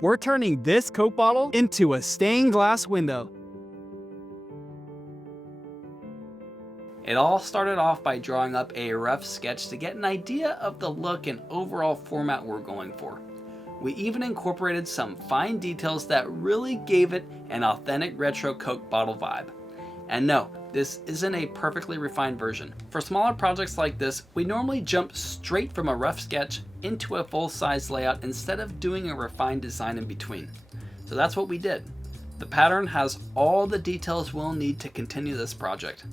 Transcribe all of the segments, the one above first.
We're turning this Coke bottle into a stained glass window. It all started off by drawing up a rough sketch to get an idea of the look and overall format we're going for. We even incorporated some fine details that really gave it an authentic retro Coke bottle vibe. And no, this isn't a perfectly refined version. For smaller projects like this, we normally jump straight from a rough sketch into a full-size layout instead of doing a refined design in between. So that's what we did. The pattern has all the details we'll need to continue this project.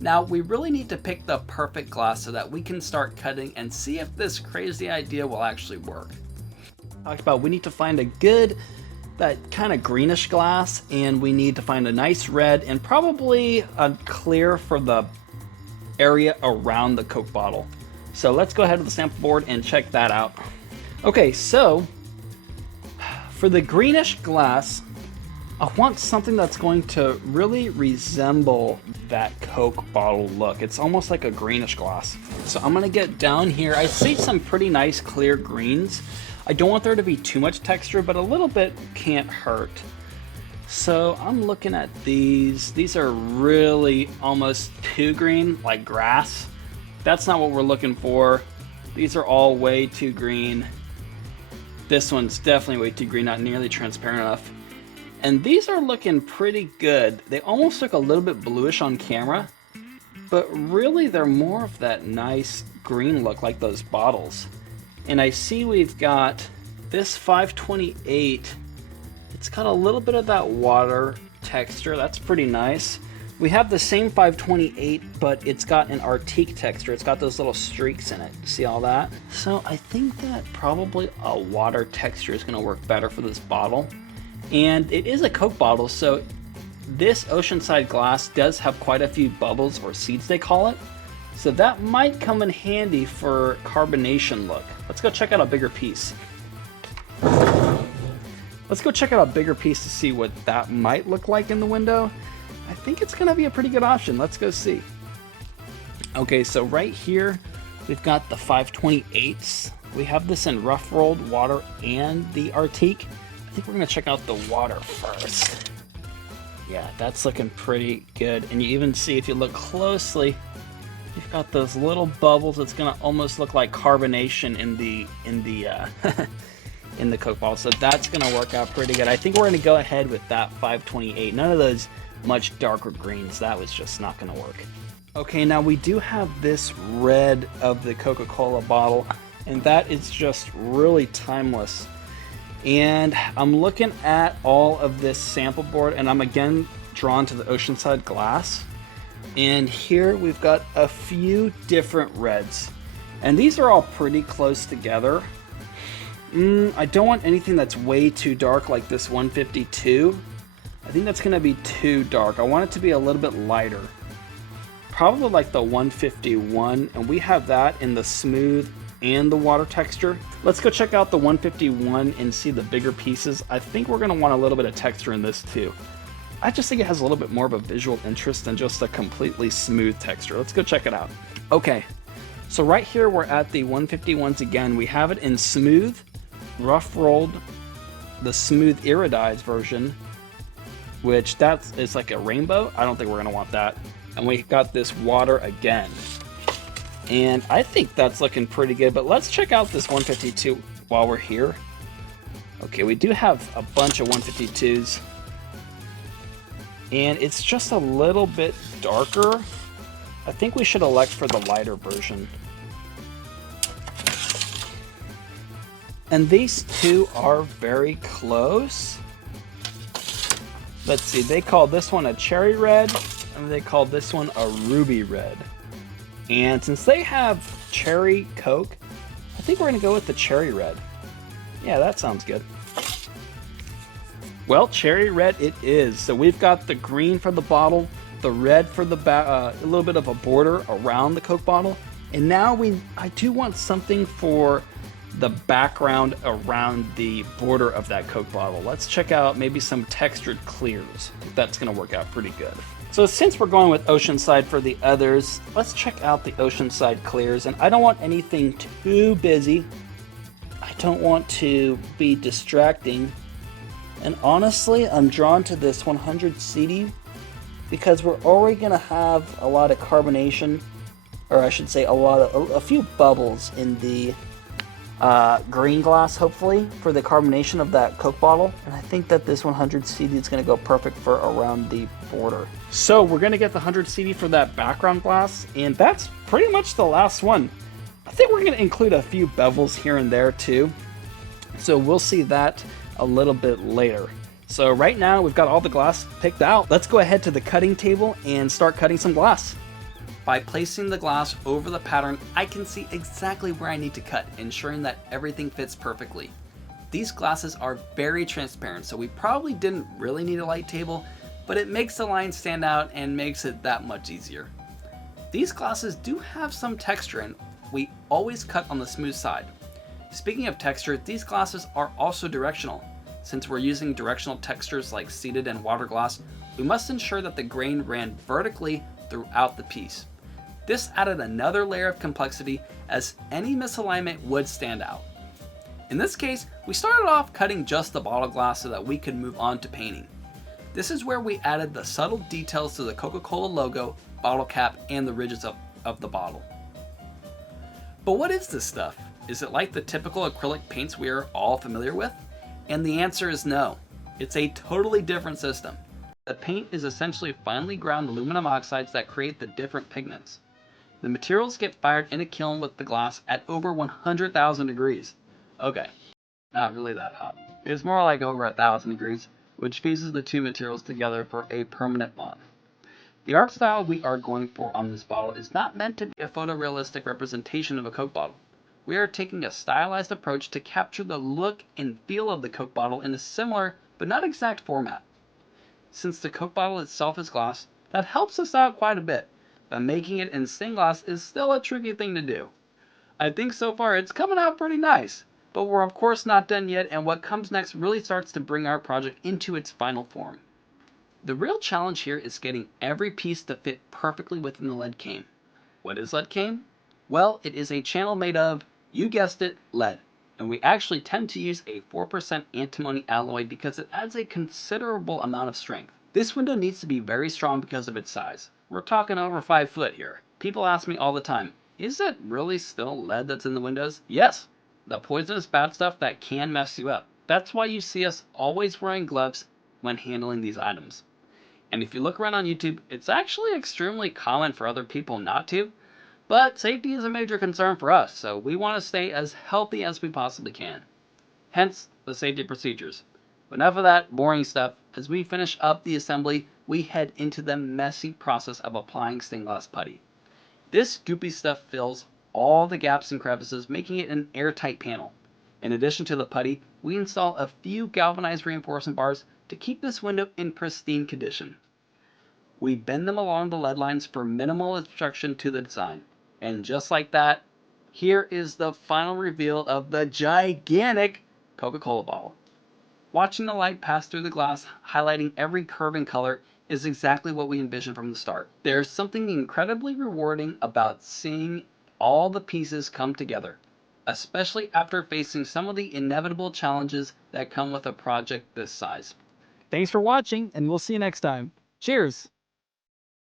Now, we really need to pick the perfect glass so that we can start cutting and see if this crazy idea will actually work. Talked about we need to find a good, that kind of greenish glass, and we need to find a nice red and probably a clear for the area around the Coke bottle. So let's go ahead to the sample board and check that out. Okay, so for the greenish glass, I want something that's going to really resemble that Coke bottle look. It's almost like a greenish glass. So I'm gonna get down here. I see some pretty nice clear greens. I don't want there to be too much texture, but a little bit can't hurt. So I'm looking at these. These are really almost too green, like grass. That's not what we're looking for. These are all way too green. This one's definitely way too green, not nearly transparent enough. And these are looking pretty good. They almost look a little bit bluish on camera, but really they're more of that nice green look like those bottles. And I see we've got this 528. It's got a little bit of that water texture. That's pretty nice. We have the same 528, but it's got an Arctic texture. It's got those little streaks in it. See all that? So I think that probably a water texture is going to work better for this bottle. And it is a Coke bottle, so this oceanside glass does have quite a few bubbles, or seeds they call it. So that might come in handy for carbonation look. Let's go check out a bigger piece. Let's go check out a bigger piece to see what that might look like in the window. I think it's gonna be a pretty good option. Let's go see. Okay, so right here, we've got the 528s. We have this in rough rolled, water, and the Arctic. I think we're gonna check out the water first. Yeah, that's looking pretty good. And you even see, if you look closely, you've got those little bubbles. It's gonna almost look like carbonation in the in the Coke bottle. So that's gonna work out pretty good. I think we're gonna go ahead with that 528. None of those much darker greens. That was just not gonna work. Okay, now we do have this red of the Coca-Cola bottle, and that is just really timeless. And I'm looking at all of this sample board, and I'm again drawn to the oceanside glass. And here we've got a few different reds, and these are all pretty close together. I don't want anything that's way too dark like this 152. I think that's gonna be too dark. I want it to be a little bit lighter. Probably like the 151, and we have that in the smooth and the water texture. Let's go check out the 151 and see the bigger pieces. I think we're gonna want a little bit of texture in this too. I just think it has a little bit more of a visual interest than just a completely smooth texture. Let's go check it out. Okay, so right here we're at the 151s again. We have it in smooth, rough rolled, the smooth iridized version, which that is like a rainbow. I don't think we're gonna want that. And we got this water again. And I think that's looking pretty good, but let's check out this 152 while we're here. Okay, we do have a bunch of 152s. And it's just a little bit darker. I think we should elect for the lighter version. And these two are very close. Let's see, they call this one a cherry red, and they call this one a ruby red. And since they have cherry Coke, I think we're gonna go with the cherry red. Yeah, that sounds good. Well, cherry red it is. So we've got the green for the bottle, the red for the a little bit of a border around the Coke bottle, and now I do want something for the background around the border of that Coke bottle. Let's check out maybe some textured clears. I think that's gonna work out pretty good. So since we're going with Oceanside for the others, let's check out the Oceanside clears. And I don't want anything too busy. I don't want to be distracting. And honestly, I'm drawn to this 100 CD because we're already going to have a lot of carbonation, or I should say a few bubbles in the green glass, hopefully, for the carbonation of that Coke bottle. And I think that this 100 CD is going to go perfect for around the border. So we're going to get the 100 CD for that background glass, and that's pretty much the last one. I think we're going to include a few bevels here and there too. So we'll see that a little bit later. So right now we've got all the glass picked out. Let's go ahead to the cutting table and start cutting some glass. By placing the glass over the pattern, I can see exactly where I need to cut, ensuring that everything fits perfectly. These glasses are very transparent, so we probably didn't really need a light table, but it makes the line stand out and makes it that much easier. These glasses do have some texture, and we always cut on the smooth side. Speaking of texture, these glasses are also directional. Since we're using directional textures like seated and water glass, we must ensure that the grain ran vertically throughout the piece. This added another layer of complexity, as any misalignment would stand out. In this case, we started off cutting just the bottle glass so that we could move on to painting. This is where we added the subtle details to the Coca-Cola logo, bottle cap, and the ridges of the bottle. But what is this stuff? Is it like the typical acrylic paints we are all familiar with? And the answer is no. It's a totally different system. The paint is essentially finely ground aluminum oxides that create the different pigments. The materials get fired in a kiln with the glass at over 100,000 degrees. Okay, not really that hot. It's more like over 1,000 degrees, which fuses the two materials together for a permanent bond. The art style we are going for on this bottle is not meant to be a photorealistic representation of a Coke bottle. We are taking a stylized approach to capture the look and feel of the Coke bottle in a similar, but not exact format. Since the Coke bottle itself is glass, that helps us out quite a bit, but making it in stained glass is still a tricky thing to do. I think so far it's coming out pretty nice, but we're of course not done yet, and what comes next really starts to bring our project into its final form. The real challenge here is getting every piece to fit perfectly within the lead cane. What is lead cane? Well, it is a channel made of, you guessed it, lead. And we actually tend to use a 4% antimony alloy because it adds a considerable amount of strength. This window needs to be very strong because of its size. We're talking over 5 foot here. People ask me all the time, is it really still lead that's in the windows? Yes, the poisonous bad stuff that can mess you up. That's why you see us always wearing gloves when handling these items. And if you look around on YouTube, it's actually extremely common for other people not to. But safety is a major concern for us, so we want to stay as healthy as we possibly can. Hence, the safety procedures. But enough of that boring stuff. As we finish up the assembly, we head into the messy process of applying stained glass putty. This goopy stuff fills all the gaps and crevices, making it an airtight panel. In addition to the putty, we install a few galvanized reinforcement bars to keep this window in pristine condition. We bend them along the lead lines for minimal obstruction to the design. And just like that, here is the final reveal of the gigantic Coca-Cola bottle. Watching the light pass through the glass, highlighting every curve and color, is exactly what we envisioned from the start. There's something incredibly rewarding about seeing all the pieces come together, especially after facing some of the inevitable challenges that come with a project this size. Thanks for watching, and we'll see you next time. Cheers!